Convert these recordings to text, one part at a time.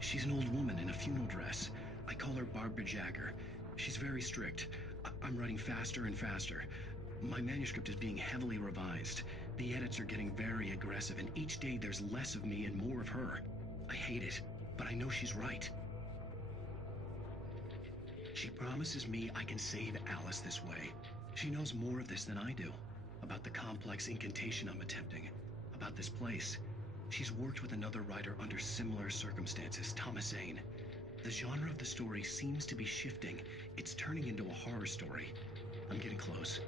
She's an old woman in a funeral dress. I call her Barbara Jagger. She's very strict. I'm writing faster and faster. My manuscript is being heavily revised. The edits are getting very aggressive, and each day there's less of me and more of her. I hate it, but I know she's right. She promises me I can save Alice this way. She knows more of this than I do. About the complex incantation I'm attempting. About this place. She's worked with another writer under similar circumstances, Thomas Zane. The genre of the story seems to be shifting. It's turning into a horror story. I'm getting close.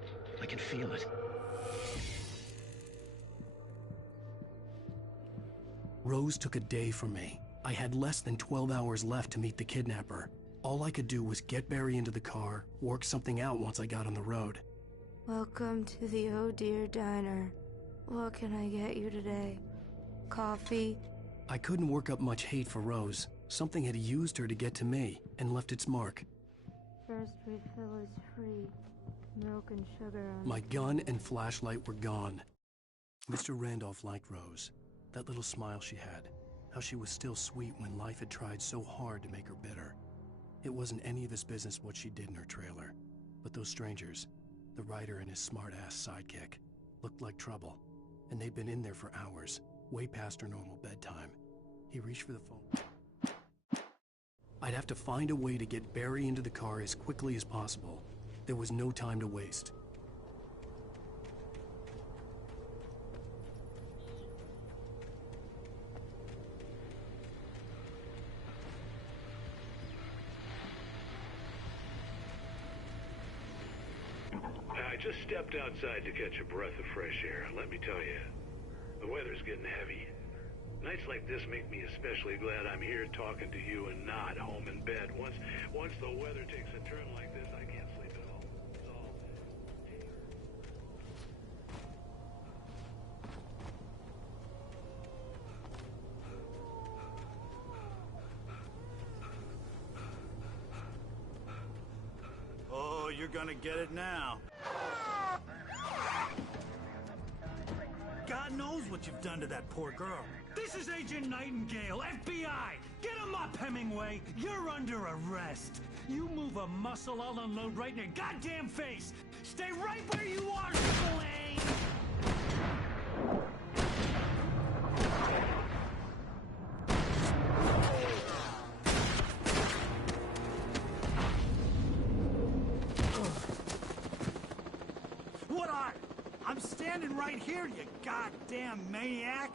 I can feel it. Rose took a day from me. I had less than 12 hours left to meet the kidnapper. All I could do was get Barry into the car, work something out once I got on the road. Welcome to the Oh Dear Diner. What can I get you today? Coffee? I couldn't work up much hate for Rose. Something had used her to get to me and left its mark. First refill is free. Milk and sugar on My gun and flashlight were gone. Mr. Randolph liked Rose. That little smile she had. How she was still sweet when life had tried so hard to make her bitter. It wasn't any of his business what she did in her trailer. But those strangers, the writer and his smart-ass sidekick, looked like trouble. And they'd been in there for hours, way past her normal bedtime. He reached for the phone. I'd have to find a way to get Barry into the car as quickly as possible. There was no time to waste. I just stepped outside to catch a breath of fresh air. Let me tell you, the weather's getting heavy. Nights like this make me especially glad I'm here talking to you and not home in bed. Once the weather takes a turn like this, I can't sleep at all. It's all... Oh, you're gonna get it now. God knows what you've done to that poor girl. This is Agent Nightingale, FBI! Get him up, Hemingway! You're under arrest! You move a muscle, I'll unload right in your goddamn face! Stay right where you are, Spillane! What are? I'm standing right here, you goddamn maniac!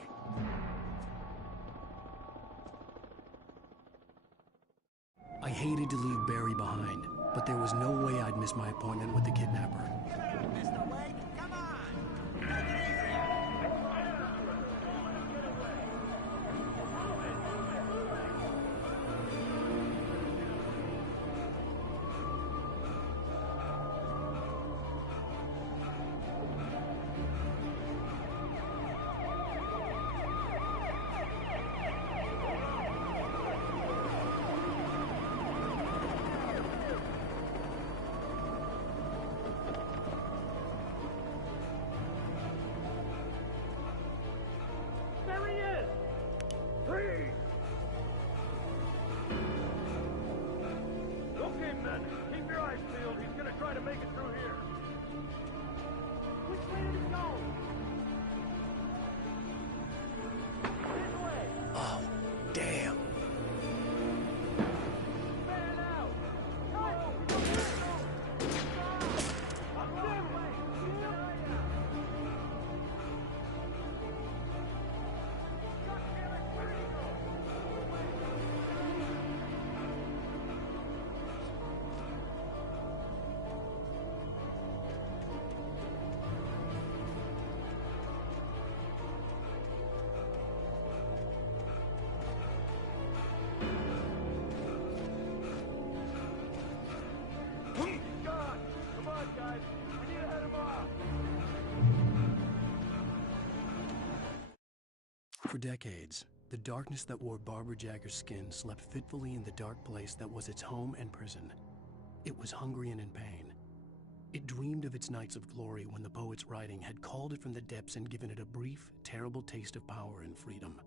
I hated to leave Barry behind, but there was no way I'd miss my appointment with the kidnapper. Mr. Wake, come on! Take it easy! There he is! Freeze! Okay, men, keep your eyes peeled. He's gonna try to make it through here. Which way did he go? This way! Oh, damn. Man out! Go! Go! Up this way! Keep an eye out! God damn it, where did he go? He's gone! Come on, guys! I need to head him off! For decades, the darkness that wore Barbara Jagger's skin slept fitfully in the dark place that was its home and prison. It was hungry and in pain. It dreamed of its nights of glory when the poet's writing had called it from the depths and given it a brief, terrible taste of power and freedom.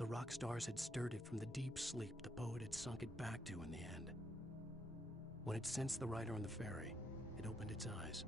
The rock stars had stirred it from the deep sleep the poet had sunk it back to in the end. When it sensed the rider on the ferry, it opened its eyes.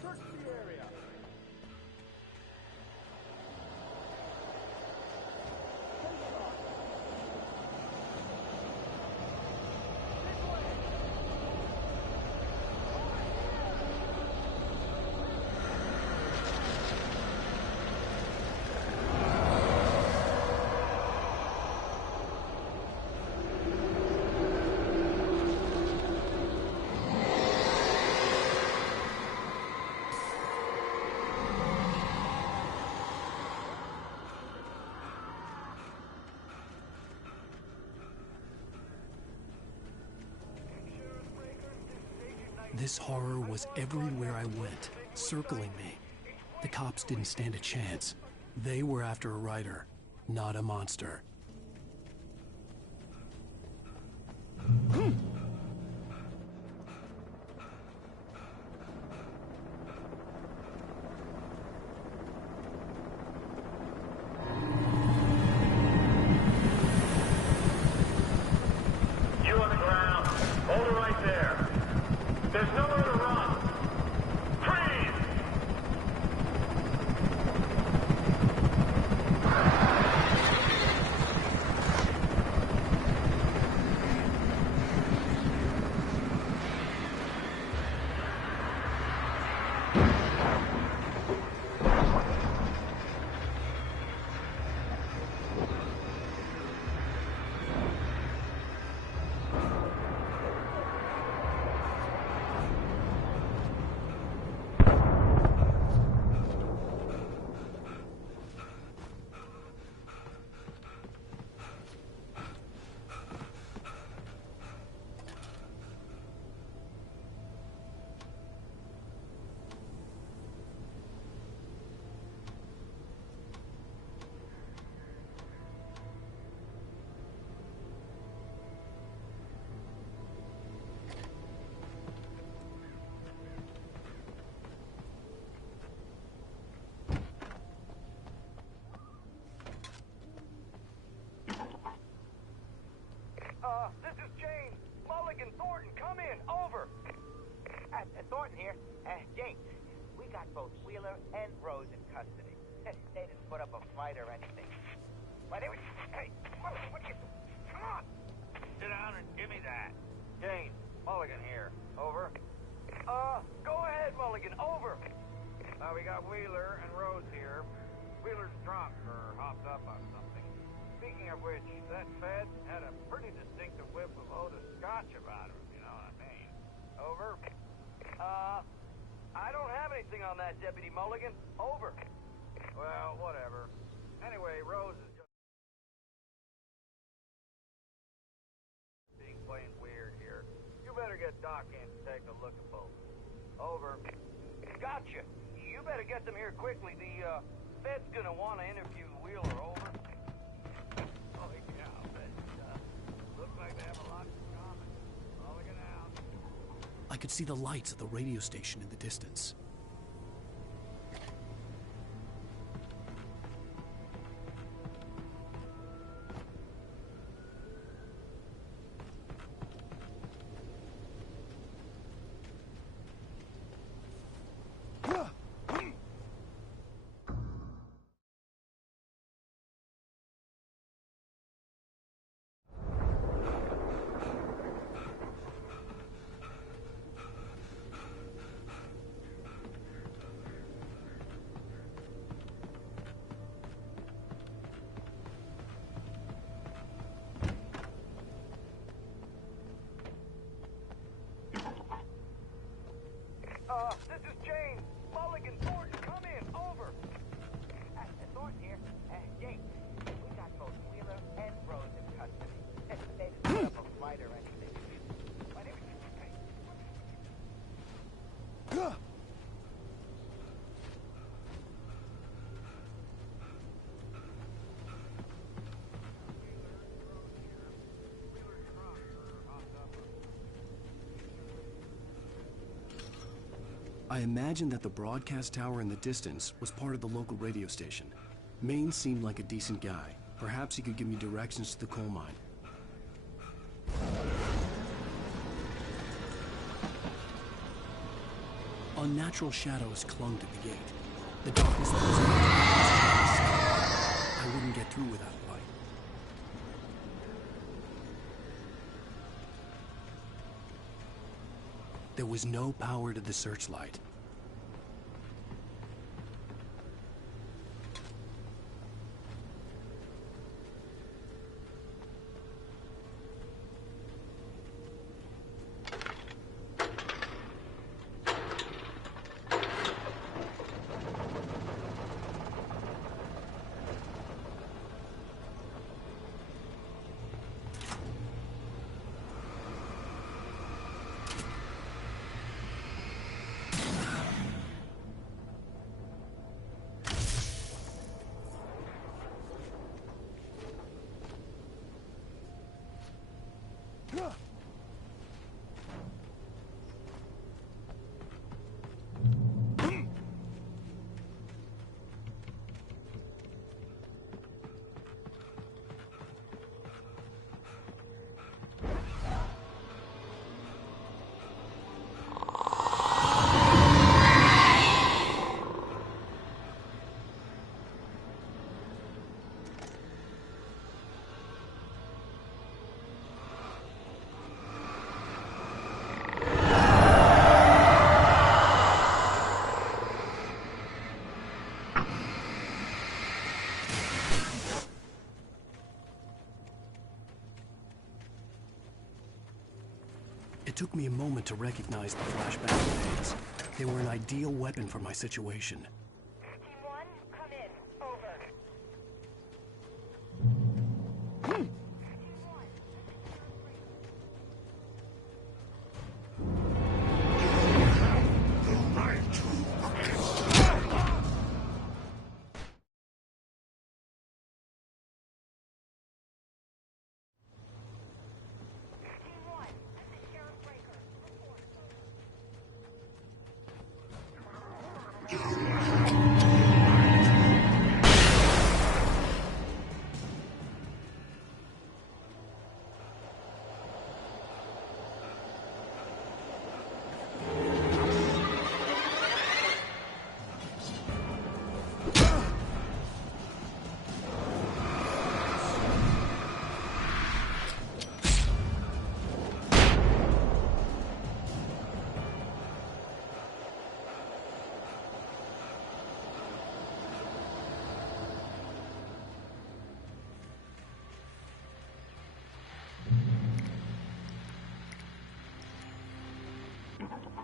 Search the area. This horror was everywhere I went, circling me. The cops didn't stand a chance. They were after a rider, not a monster. You on the ground. Hold it right there. There's nowhere to run. Freeze! This is James. Mulligan, Thornton, come in. Over. Thornton here. James, we got both Wheeler and Rose in custody. They didn't put up a fight or anything. But they were... Hey, Mulligan, what you... Come on! Sit down and give me that. James, Mulligan here. Over. Go ahead, Mulligan. Over. We got Wheeler and Rose here. Wheeler's drunk or hopped up on something. Speaking of which, that Fed had a pretty distinctive whiff of Otis Scotch about him, you know what I mean. Over. I don't have anything on that, Deputy Mulligan. Over. Well, whatever. Anyway, Rose is just being plain weird here. You better get Doc in to take a look at both. Over. Gotcha. You better get them here quickly. The, Fed's gonna want to interview Wheeler. Over. Holy cow, that looks like they have a lot in common. Mulligan out. I could see the lights of the radio station in the distance. I imagined that the broadcast tower in the distance was part of the local radio station. Maine seemed like a decent guy. Perhaps he could give me directions to the coal mine. Unnatural shadows clung to the gate. The darkness that was I wouldn't get through without light. There was no power to the searchlight. It took me a moment to recognize the flashback grenades. They were an ideal weapon for my situation. Team 1, come in. Over.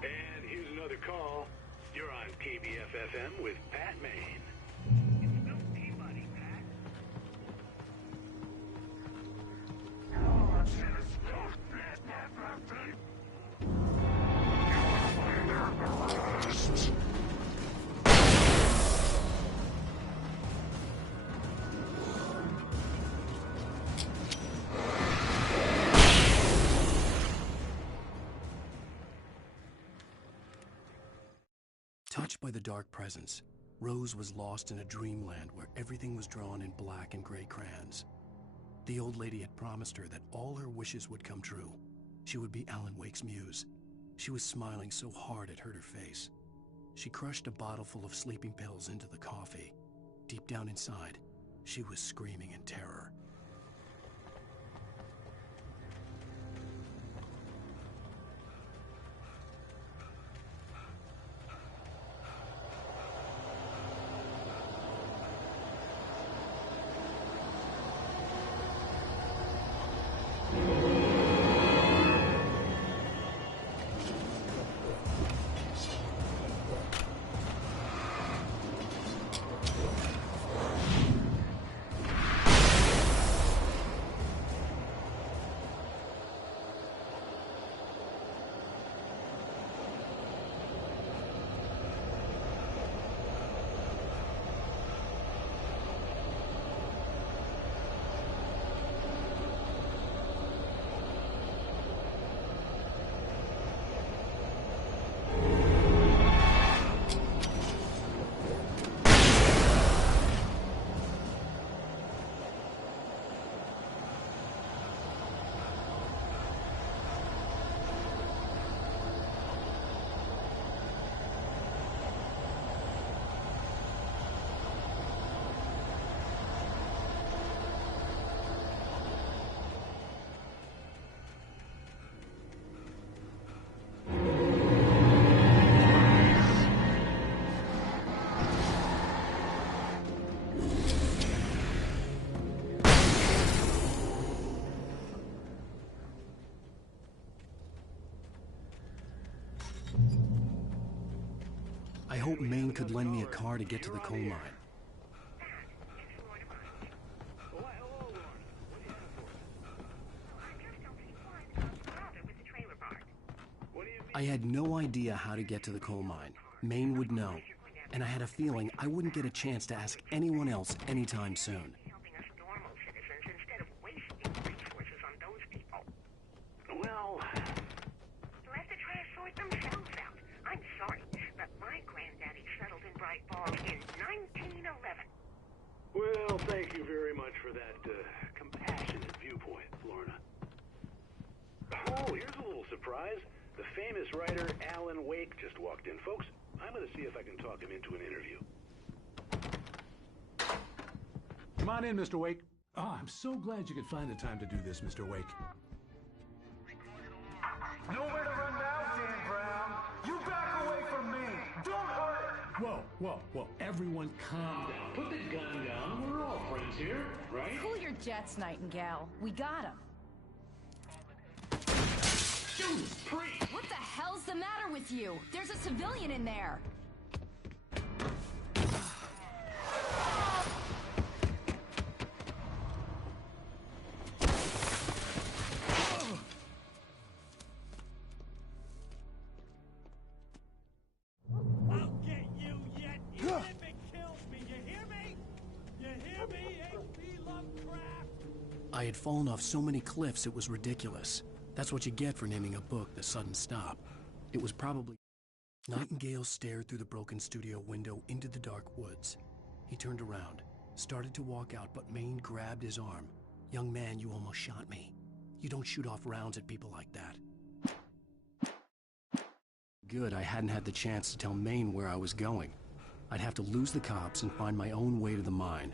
And here's another call. You're on KBF-FM with Pat Maine. It's no Peabody, Pat. Touched by the dark presence, Rose was lost in a dreamland where everything was drawn in black and gray crayons. The old lady had promised her that all her wishes would come true. She would be Alan Wake's muse. She was smiling so hard it hurt her face. She crushed a bottle full of sleeping pills into the coffee. Deep down inside, she was screaming in terror. hoped Maine could lend me a car to get to the coal mine. I had no idea how to get to the coal mine. Maine would know, and I had a feeling I wouldn't get a chance to ask anyone else anytime soon. Well, They'll have to try to sort themselves out. I'm sorry, but my granddaddy settled in Bright Falls in 1911. well, thank you very much for that compassionate viewpoint, Lorna. Oh, here's a little surprise. The famous writer Alan Wake just walked in. Folks, I'm going to see if I can talk him into an interview. Come on in, Mr. Wake. Oh, I'm so glad you could find the time to do this, Mr. Wake. Nowhere to run now, Dan Brown. You back away from me. Don't hurt it. Whoa. Everyone calm down. Put the gun down. We're all friends here, right? Cool your jets, Nightingale. We got him. Judas Priest! What the hell's the matter with you? There's a civilian in there. I'll get you yet, even if it kills me. You hear me? You hear me, H.P. Lovecraft? I had fallen off so many cliffs it was ridiculous. That's what you get for naming a book The Sudden Stop. It was probably... Nightingale stared through the broken studio window into the dark woods. He turned around, started to walk out, but Maine grabbed his arm. "Young man, you almost shot me. You don't shoot off rounds at people like that." Good, I hadn't had the chance to tell Maine where I was going. I'd have to lose the cops and find my own way to the mine.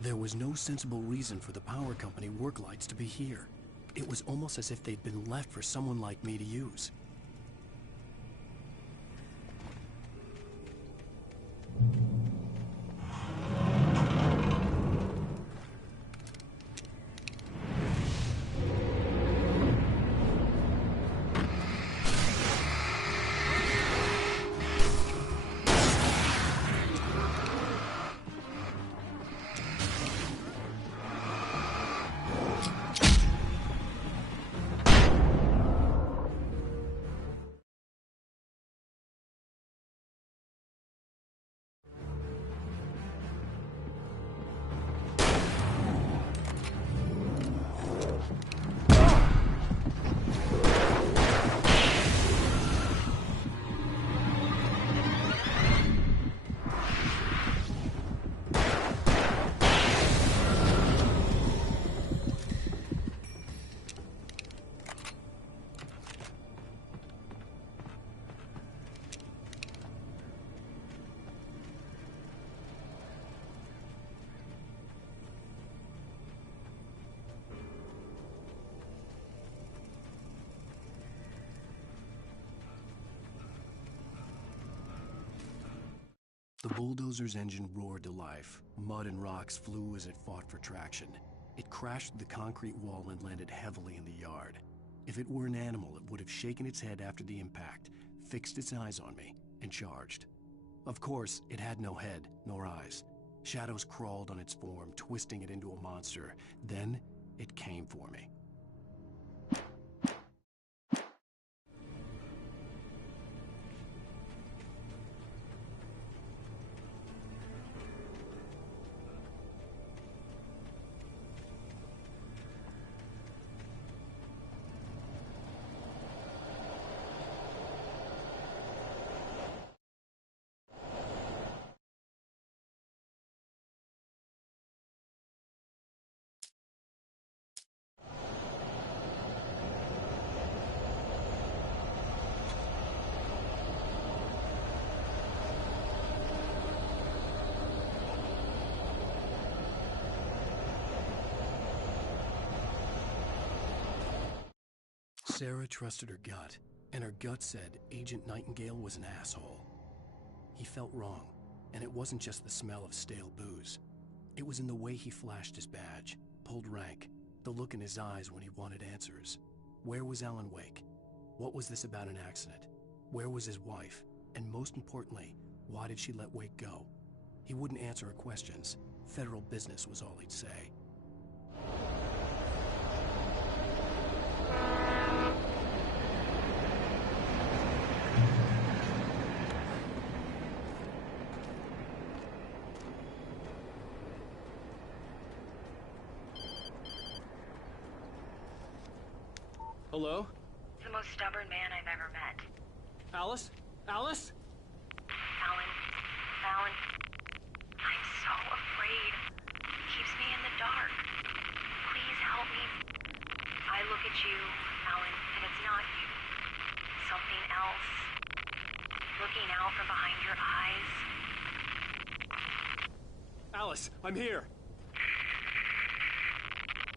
There was no sensible reason for the power company work lights to be here. It was almost as if they'd been left for someone like me to use. The bulldozer's engine roared to life. Mud and rocks flew as it fought for traction. It crashed through the concrete wall and landed heavily in the yard. If it were an animal, it would have shaken its head after the impact, fixed its eyes on me, and charged. Of course, it had no head, nor eyes. Shadows crawled on its form, twisting it into a monster. Then, it came for me. Sarah trusted her gut, and her gut said Agent Nightingale was an asshole. He felt wrong, and it wasn't just the smell of stale booze. It was in the way he flashed his badge, pulled rank, the look in his eyes when he wanted answers. Where was Alan Wake? What was this about an accident? Where was his wife? And most importantly, why did she let Wake go? He wouldn't answer her questions. Federal business was all he'd say. Hello? The most stubborn man I've ever met. Alice? Alice? Alan, I'm so afraid. He keeps me in the dark. Please help me. I look at you, Alan, and it's not you. Something else. Looking out from behind your eyes. Alice, I'm here.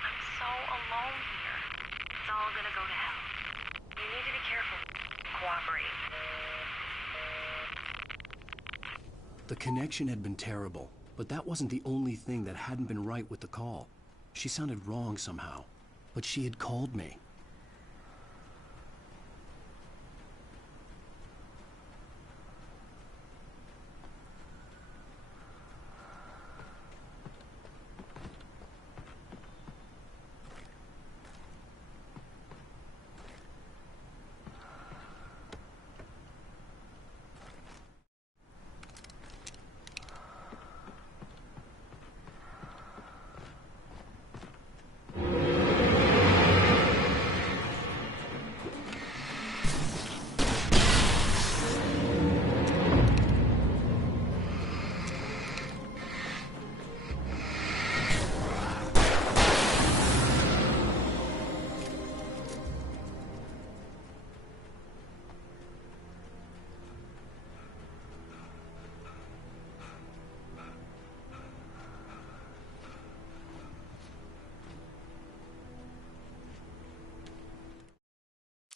I'm so alone here. It's all gonna go to hell. You need to be careful. Cooperate. The connection had been terrible, but that wasn't the only thing that hadn't been right with the call. She sounded wrong somehow, but she had called me.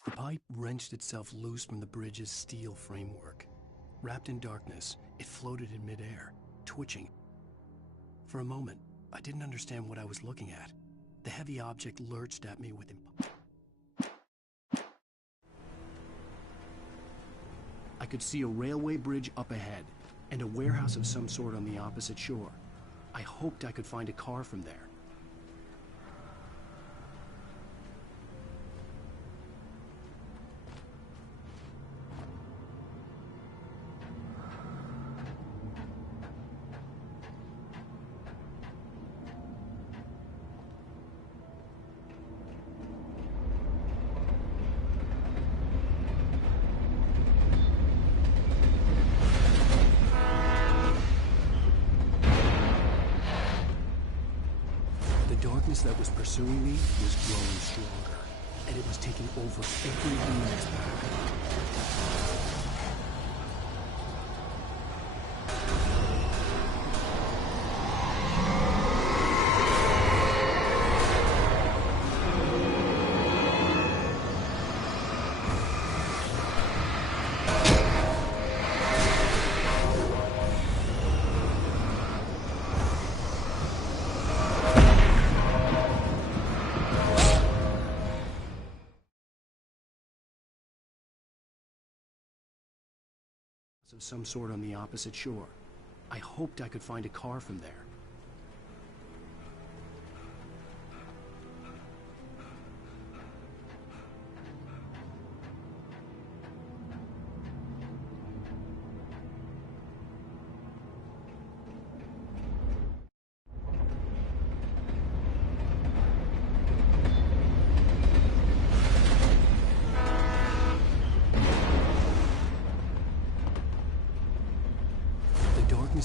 The pipe wrenched itself loose from the bridge's steel framework. Wrapped in darkness, it floated in midair, twitching. For a moment, I didn't understand what I was looking at. The heavy object lurched at me with I could see a railway bridge up ahead, and a warehouse of some sort on the opposite shore. I hoped I could find a car from there. The darkness that was pursuing me was growing stronger, and it was taking over everything in its path. Of some sort on the opposite shore. I hoped I could find a car from there.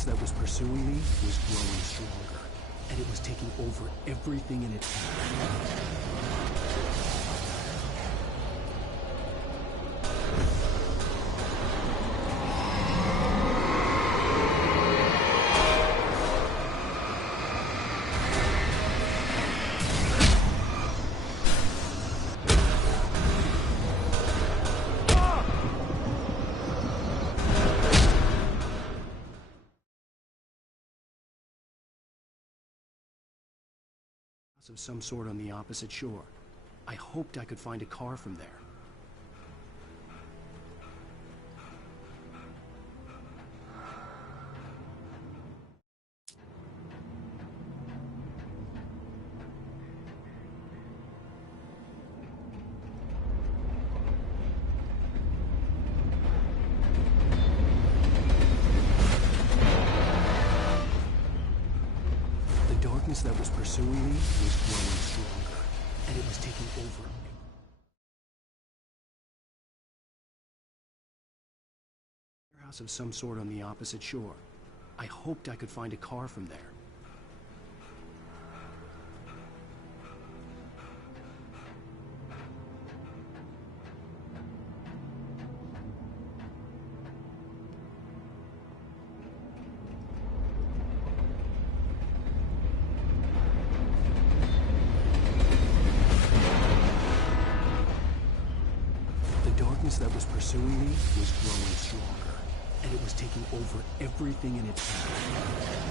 That was pursuing me was growing stronger, and it was taking over everything in its path. Of some sort on the opposite shore. I hoped I could find a car from there. That was pursuing me was growing stronger, and it was taking over. Warehouse of some sort on the opposite shore. I hoped I could find a car from there. That was pursuing me was growing stronger, and it was taking over everything in its path.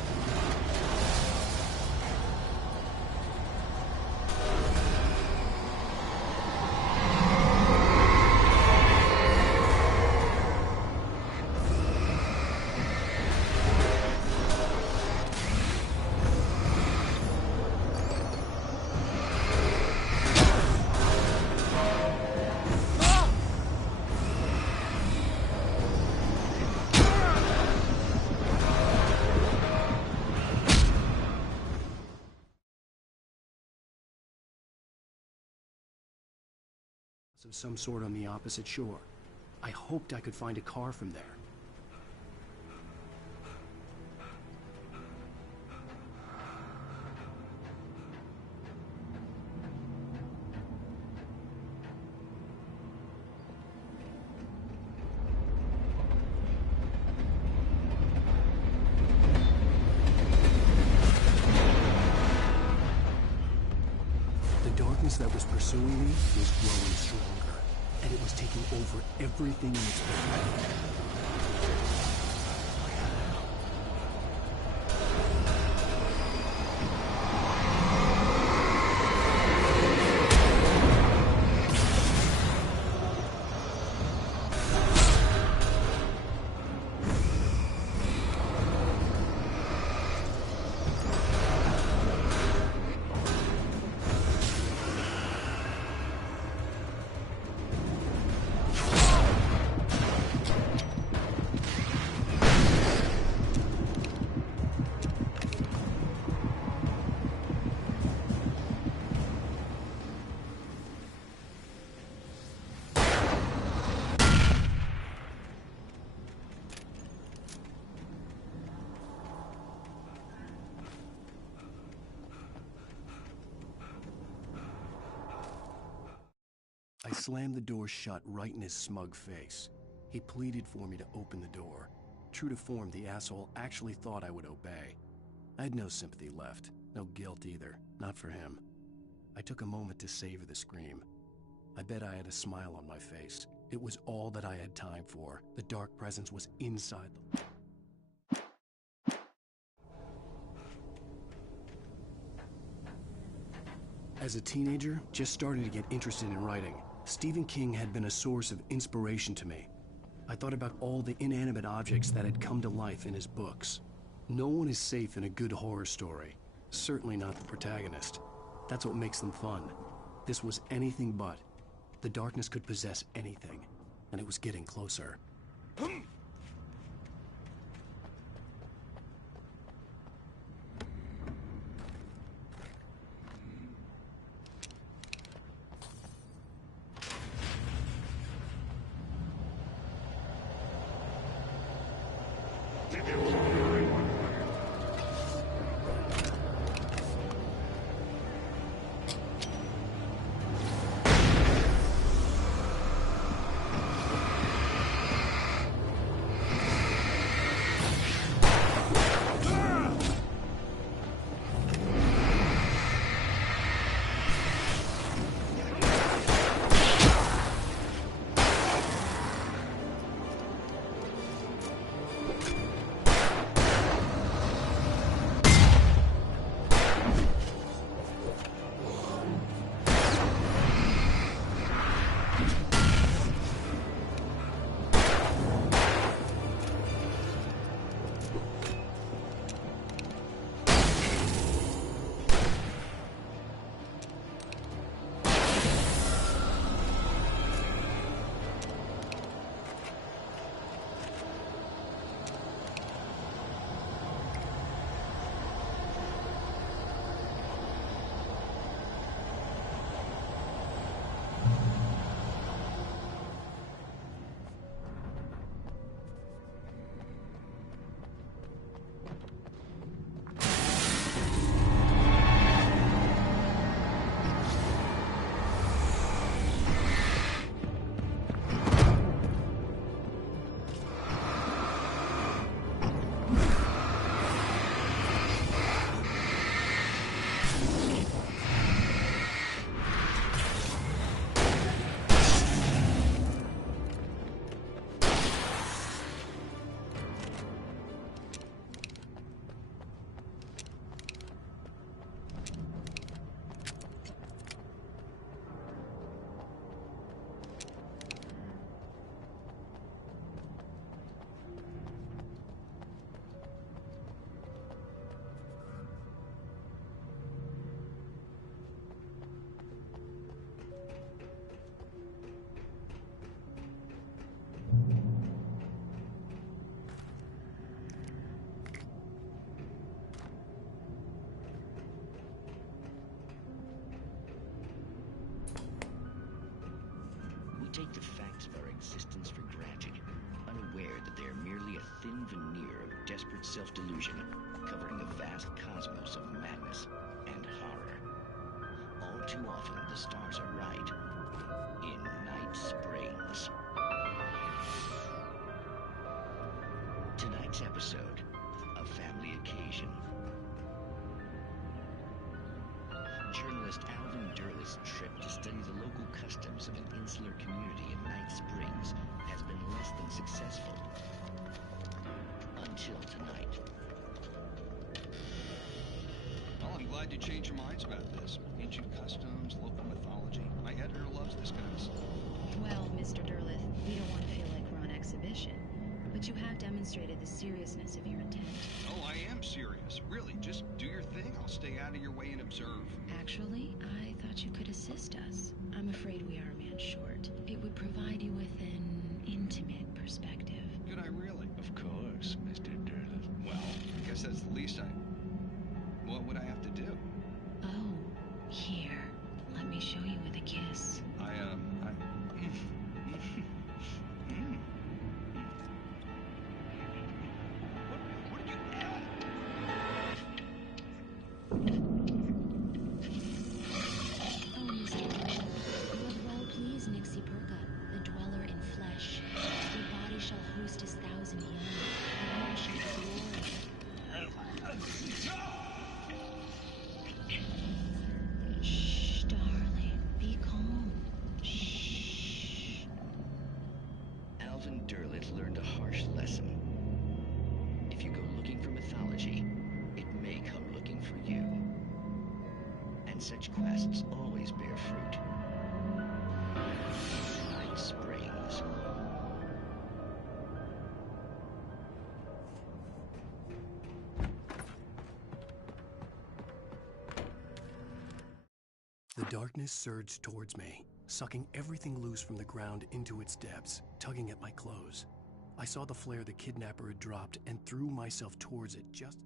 Of some sort on the opposite shore. I hoped I could find a car from there. That was pursuing me was growing stronger, and it was taking over everything in its path. I slammed the door shut right in his smug face. He pleaded for me to open the door. True to form, the asshole actually thought I would obey. I had no sympathy left, no guilt either, not for him. I took a moment to savor the scream. I bet I had a smile on my face. It was all that I had time for. The dark presence was inside the... As a teenager, just starting to get interested in writing, Stephen King had been a source of inspiration to me. I thought about all the inanimate objects that had come to life in his books. No one is safe in a good horror story. Certainly not the protagonist. That's what makes them fun. This was anything but. The darkness could possess anything, and it was getting closer. Take the facts of our existence for granted, unaware that they are merely a thin veneer of desperate self-delusion, covering a vast cosmos of madness and horror. All too often, the stars are right. In Night Springs. Tonight's episode, A Family Occasion. Journalist Alvin Derleth's trip to study the local customs of an insular community in Night Springs has been less than successful. Until tonight. Well, I'm glad you changed your minds about this. Ancient customs, local mythology. My editor loves this kind of stuff. Well, Mr. Derleth, we don't want to feel like we're on exhibition. But you have demonstrated the seriousness of your intent. Oh, I am serious. Really, just do your thing. I'll stay out of your way and observe. Actually, I thought you could assist us. I'm afraid we are a man short. It would provide you with an intimate perspective. Could I really? Of course, Mr. Derleth. Well, I guess that's the least What would I have to do? Oh, here. Let me show you with a kiss. Such quests always bear fruit. Night Springs. The darkness surged towards me, sucking everything loose from the ground into its depths, tugging at my clothes. I saw the flare the kidnapper had dropped and threw myself towards it just...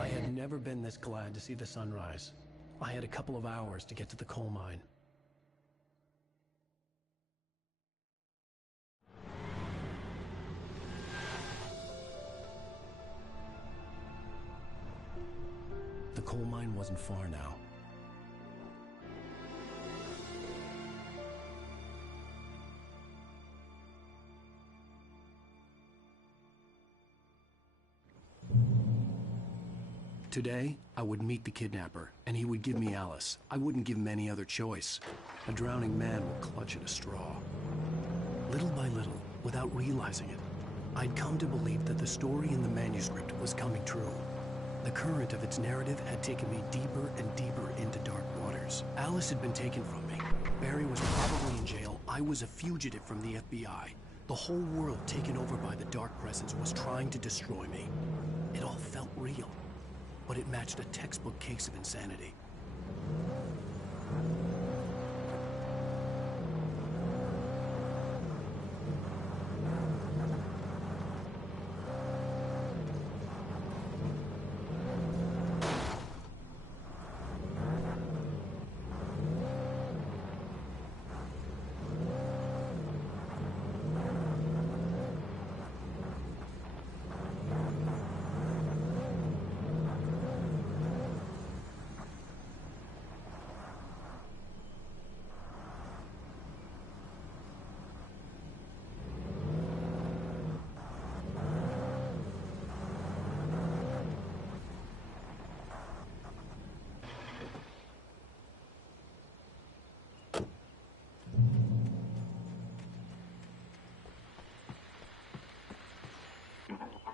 I had never been this glad to see the sunrise. I had a couple of hours to get to the coal mine. The coal mine wasn't far now. Today, I would meet the kidnapper, and he would give me Alice. I wouldn't give him any other choice. A drowning man will clutch at a straw. Little by little, without realizing it, I'd come to believe that the story in the manuscript was coming true. The current of its narrative had taken me deeper and deeper into dark waters. Alice had been taken from me. Barry was probably in jail. I was a fugitive from the FBI. The whole world taken over by the Dark Presence was trying to destroy me. It all felt real, but it matched a textbook case of insanity.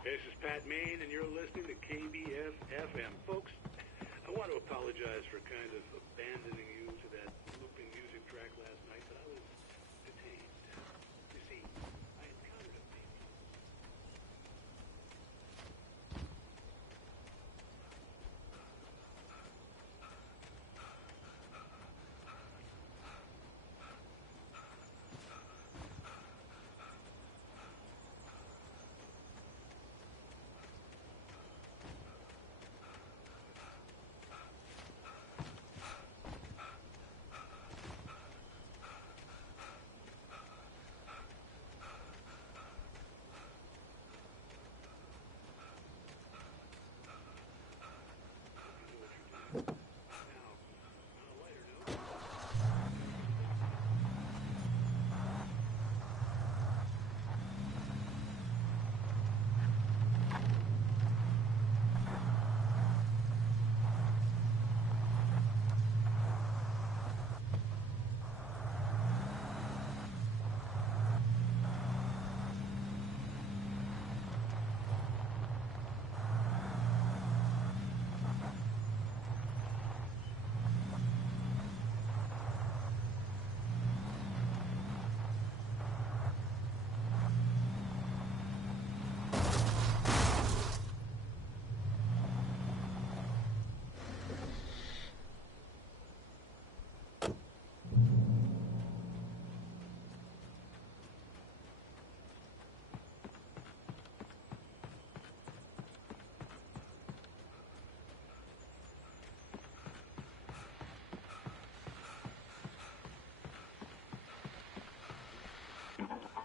This is Pat Main, and you're listening to KBF-FM. Folks, I want to apologize for kind of abandoning you to that looping music track last night, but I was detained. You see, I encountered a baby.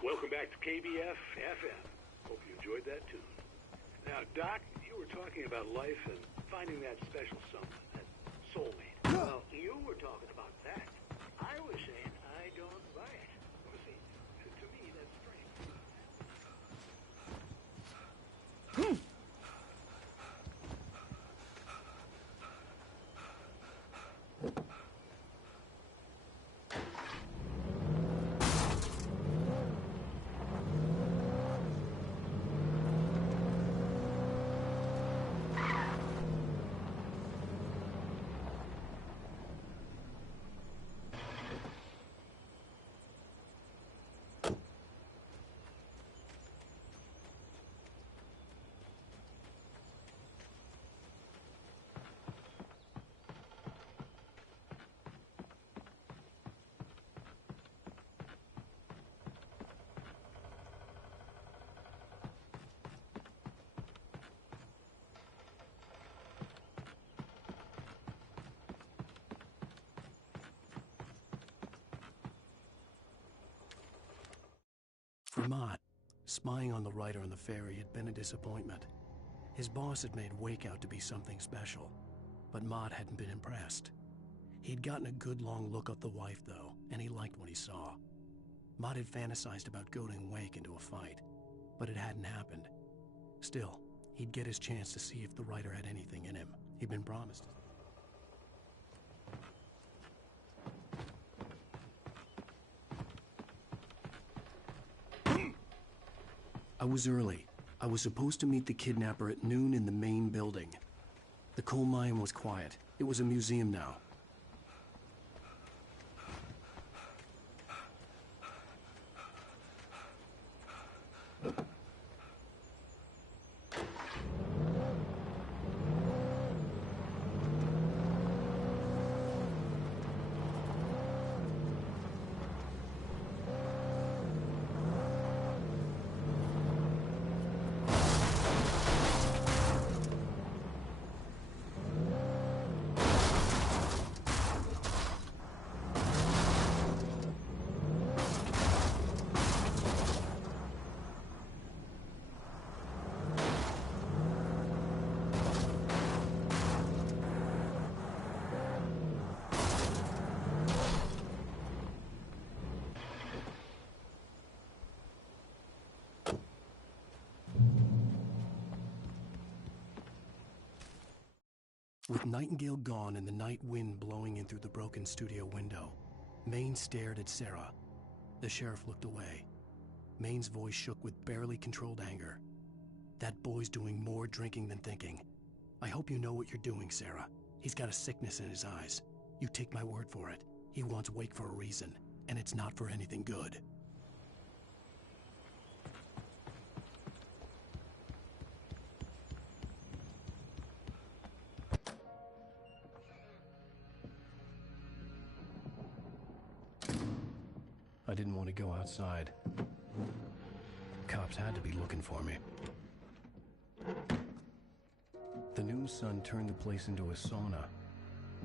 Welcome back to KBF-FM. Hope you enjoyed that tune. Now, Doc, you were talking about life and finding that special someone, that soulmate. Well, you were talking about that. I was saying I don't buy it. Well, see, to me, that's strange. For Mott, spying on the writer on the ferry had been a disappointment. His boss had made Wake out to be something special, but Mott hadn't been impressed. He'd gotten a good long look at the wife, though, and he liked what he saw. Mott had fantasized about goading Wake into a fight, but it hadn't happened. Still, he'd get his chance to see if the writer had anything in him. He'd been promised. I was early. I was supposed to meet the kidnapper at noon in the main building. The coal mine was quiet. It was a museum now. With Nightingale gone and the night wind blowing in through the broken studio window, Maine stared at Sarah. The sheriff looked away. Maine's voice shook with barely controlled anger. That boy's doing more drinking than thinking. I hope you know what you're doing, Sarah. He's got a sickness in his eyes. You take my word for it. He wants Wake for a reason, and it's not for anything good. I didn't want to go outside. Cops had to be looking for me. The noon sun turned the place into a sauna.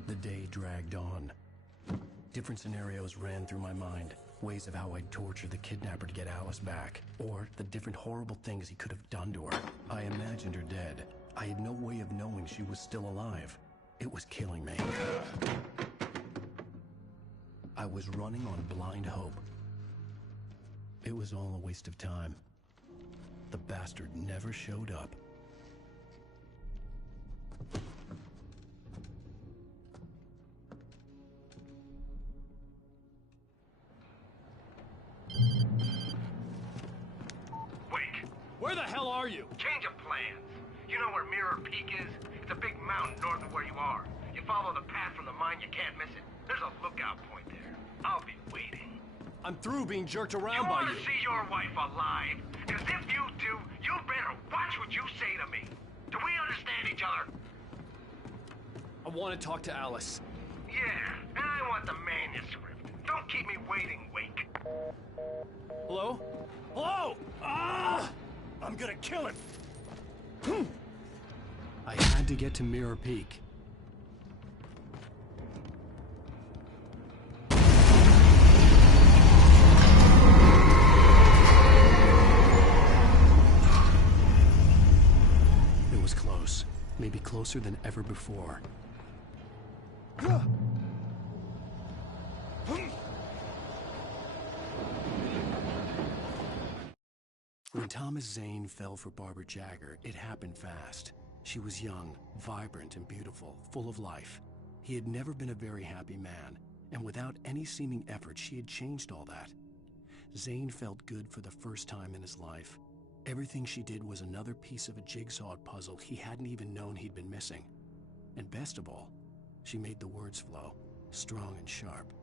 The day dragged on. Different scenarios ran through my mind. Ways of how I'd torture the kidnapper to get Alice back. Or the different horrible things he could have done to her. I imagined her dead. I had no way of knowing she was still alive. It was killing me. I was running on blind hope. It was all a waste of time. The bastard never showed up. Wake, where the hell are you? Change of plans. You know where Mirror Peak is? It's a big mountain north of where you are. You follow the path from the mine, you can't miss it. There's a lookout point there. I'll be waiting. I'm through being jerked around by You want you. to see your wife alive? Because if you do, you better watch what you say to me. Do we understand each other? I want to talk to Alice. Yeah, and I want the manuscript. Don't keep me waiting, Wake. Hello? Hello? Ah! I'm gonna kill him. I had to get to Mirror Peak. It was close. Maybe closer than ever before. When Thomas Zane fell for Barbara Jagger, it happened fast. She was young, vibrant, and beautiful, full of life. He had never been a very happy man, and without any seeming effort, she had changed all that. Zane felt good for the first time in his life. Everything she did was another piece of a jigsaw puzzle he hadn't even known he'd been missing. And best of all, she made the words flow, strong and sharp.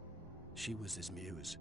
She was his muse.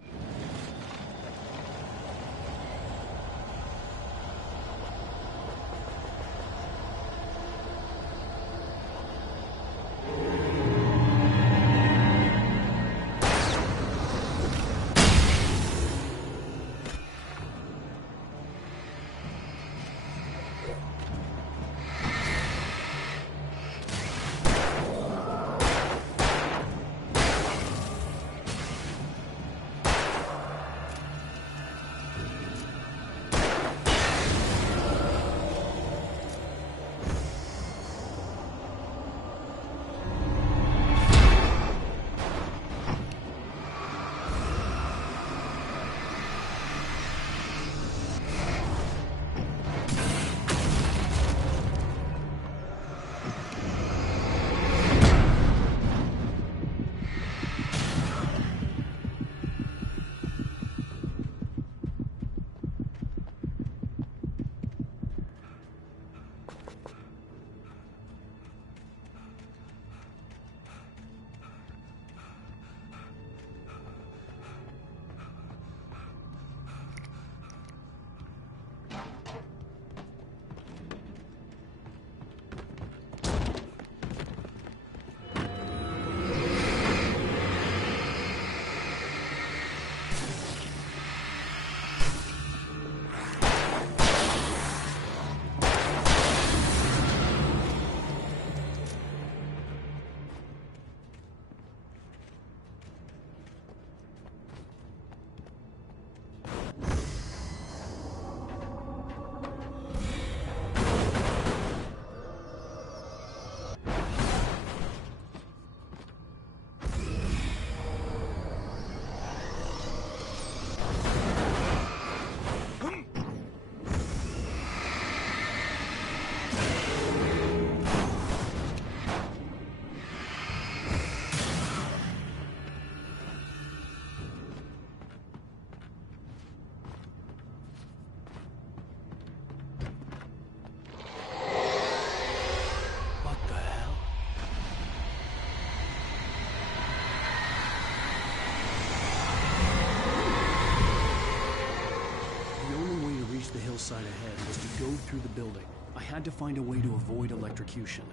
side ahead was to go through the building. I had to find a way to avoid electrocution.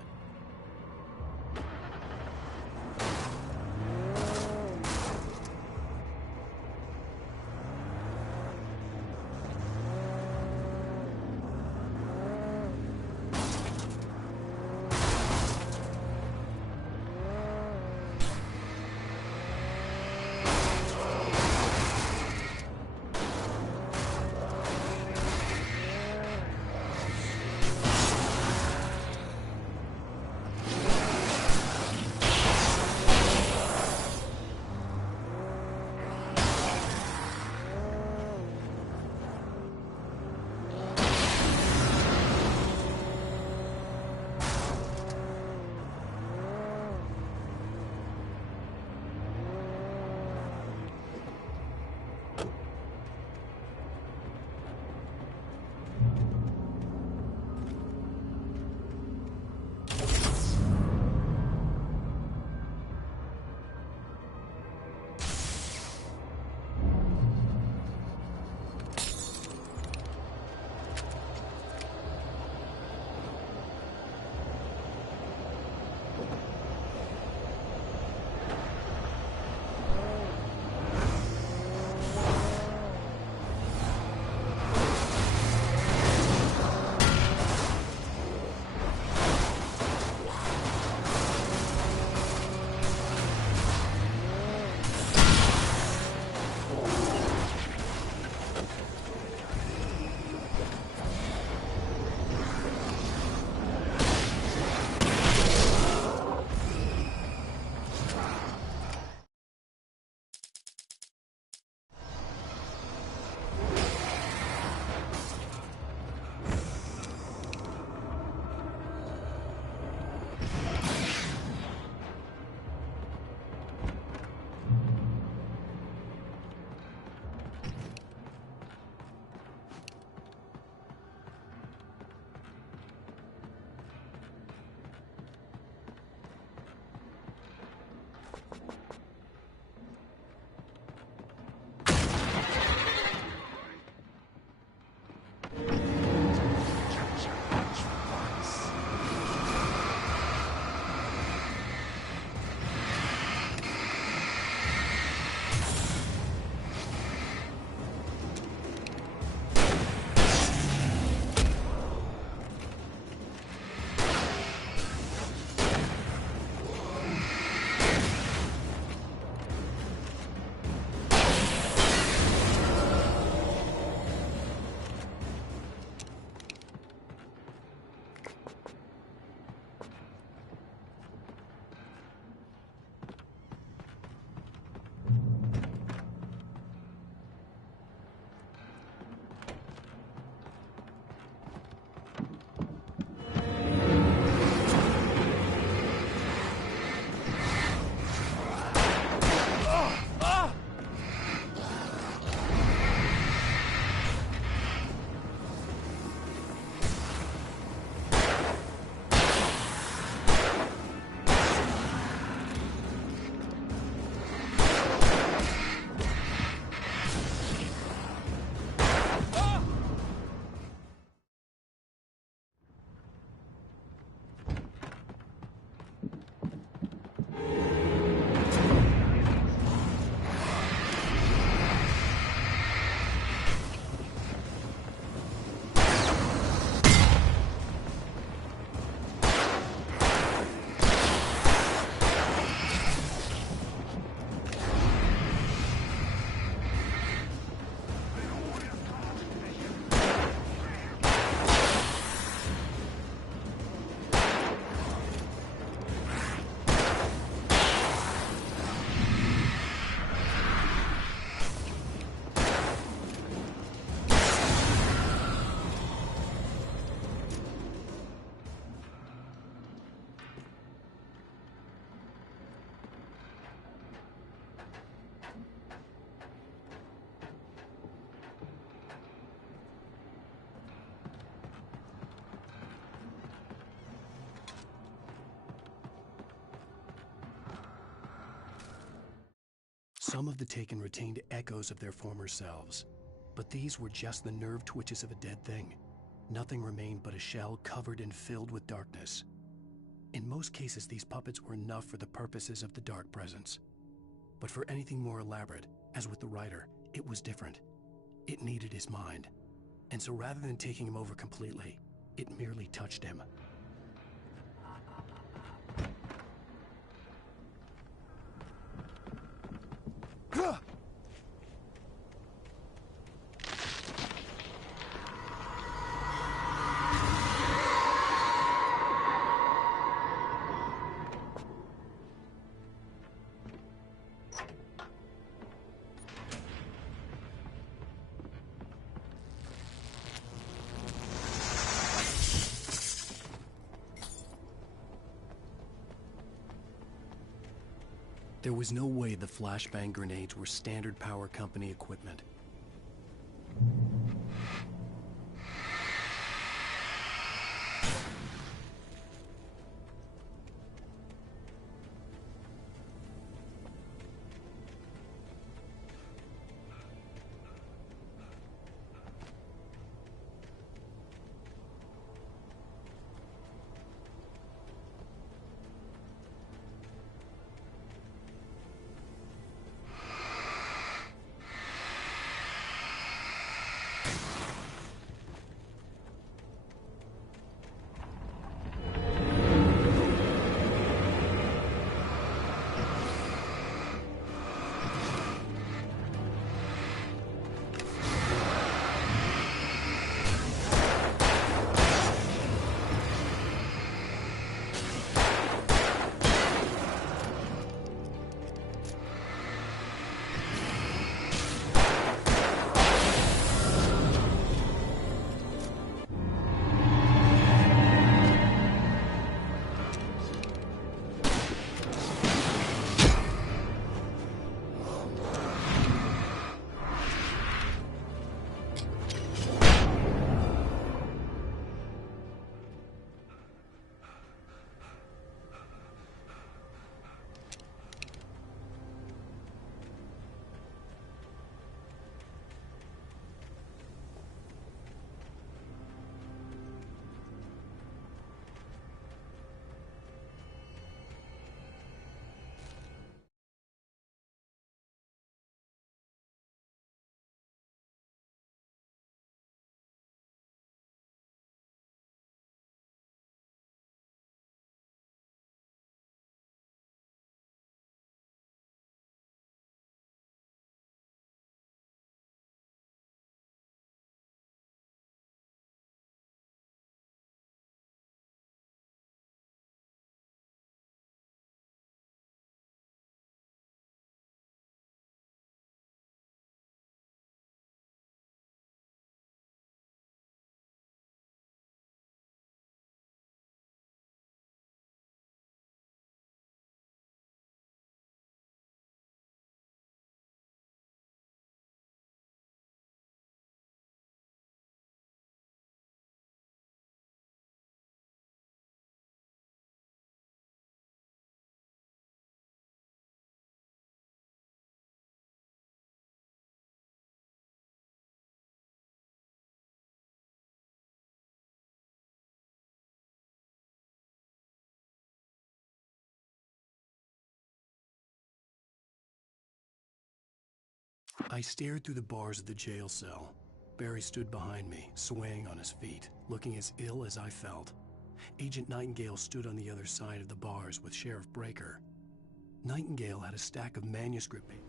Some of the Taken retained echoes of their former selves, But these were just the nerve twitches of a dead thing. Nothing remained but a shell covered and filled with darkness. In most cases, these puppets were enough for the purposes of the dark presence. But for anything more elaborate, as with the writer, it was different. It needed his mind. And so rather than taking him over completely, it merely touched him. There was no way the flashbang grenades were Standard Power Company equipment. I stared through the bars of the jail cell. Barry stood behind me, swaying on his feet, looking as ill as I felt. Agent Nightingale stood on the other side of the bars with Sheriff Breaker. Nightingale had a stack of manuscript papers.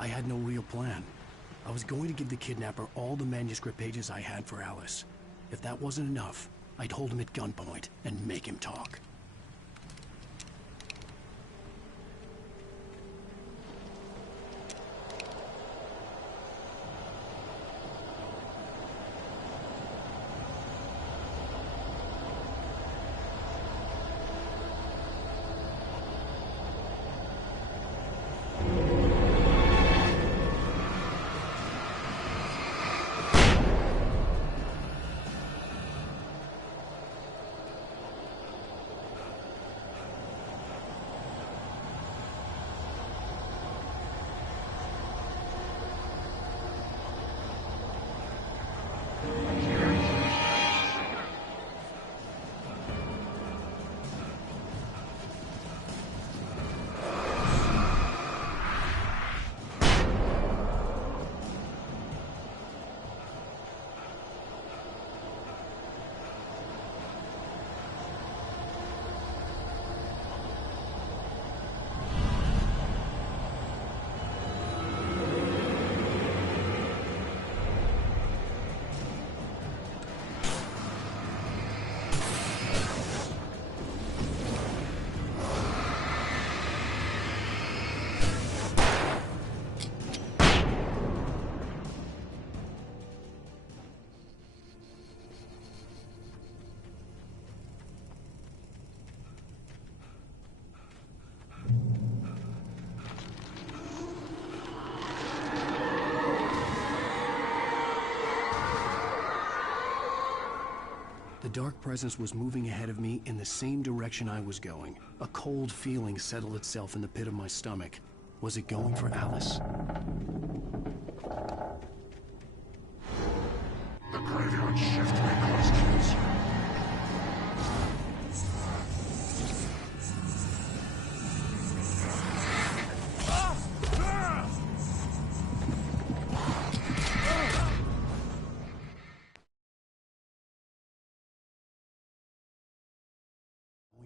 I had no real plan. I was going to give the kidnapper all the manuscript pages I had for Alice. If that wasn't enough, I'd hold him at gunpoint and make him talk. The dark presence was moving ahead of me in the same direction I was going. A cold feeling settled itself in the pit of my stomach. Was it going for Alice? The graveyard shift may cause cancer.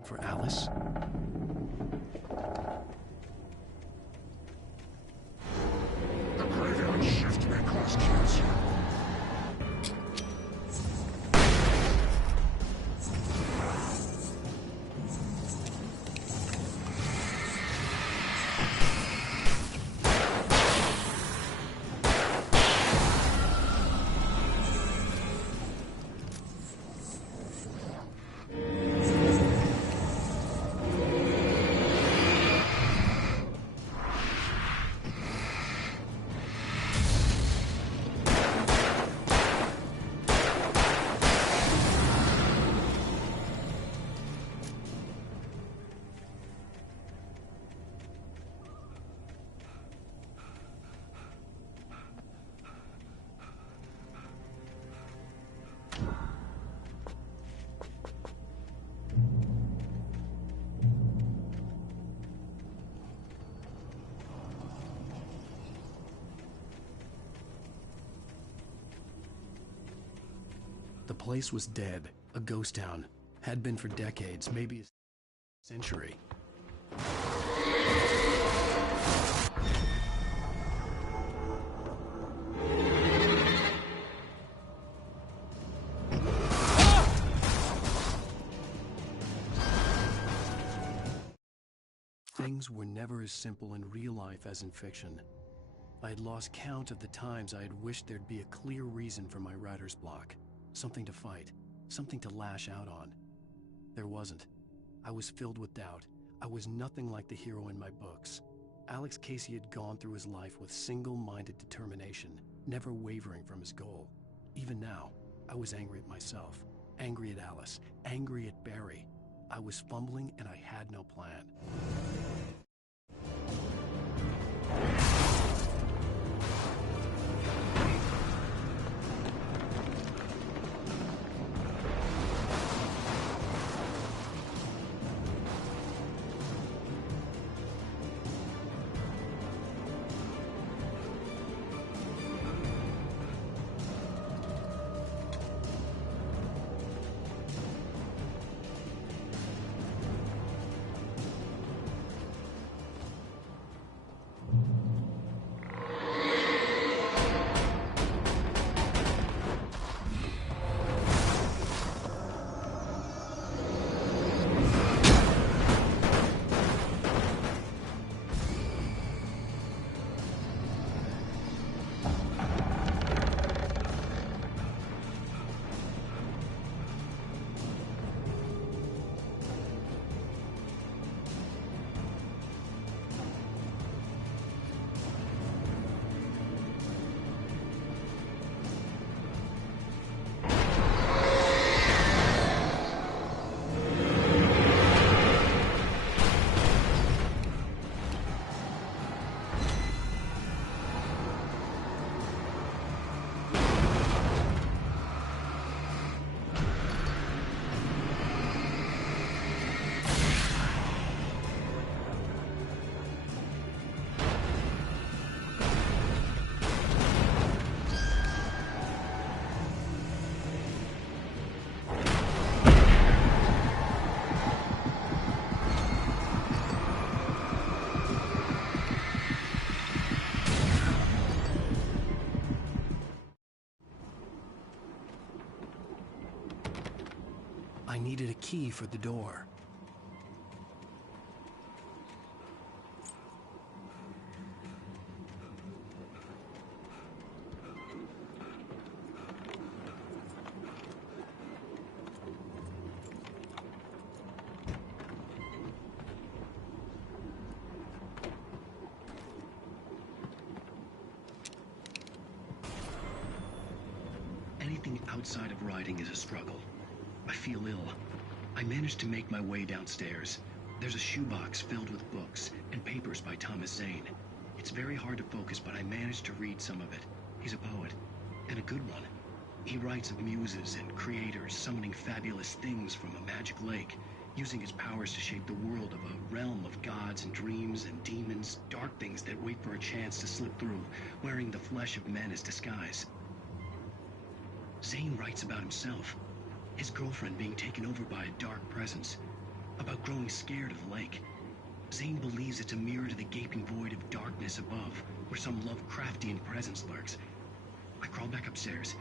For Alice? The graveyard shift may cause cancer. The place was dead, a ghost town. Had been for decades, maybe a century. Things were never as simple in real life as in fiction. I had lost count of the times I had wished there'd be a clear reason for my writer's block. Something to fight, something to lash out on. There wasn't. I was filled with doubt. I was nothing like the hero in my books. Alex Casey had gone through his life with single-minded determination, never wavering from his goal. Even now, I was angry at myself, angry at Alice, angry at Barry. I was fumbling and I had no plan. needed a key for the door. Anything outside of riding is a struggle. I feel ill. I managed to make my way downstairs. There's a shoebox filled with books and papers by Thomas Zane. It's very hard to focus, but I managed to read some of it. He's a poet, and a good one. He writes of muses and creators summoning fabulous things from a magic lake, using his powers to shape the world of a realm of gods and dreams and demons, dark things that wait for a chance to slip through, wearing the flesh of men as disguise. Zane writes about himself, his girlfriend being taken over by a dark presence, about growing scared of the lake. Zane believes it's a mirror to the gaping void of darkness above, where some Lovecraftian presence lurks. I crawl back upstairs.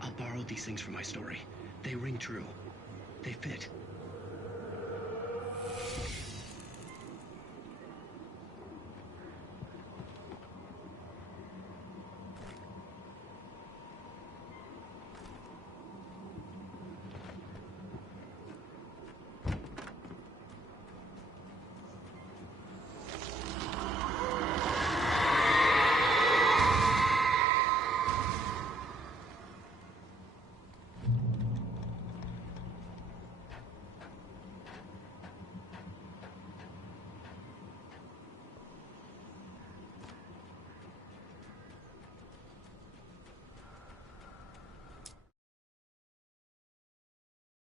I'll borrow these things for my story. They ring true. They fit.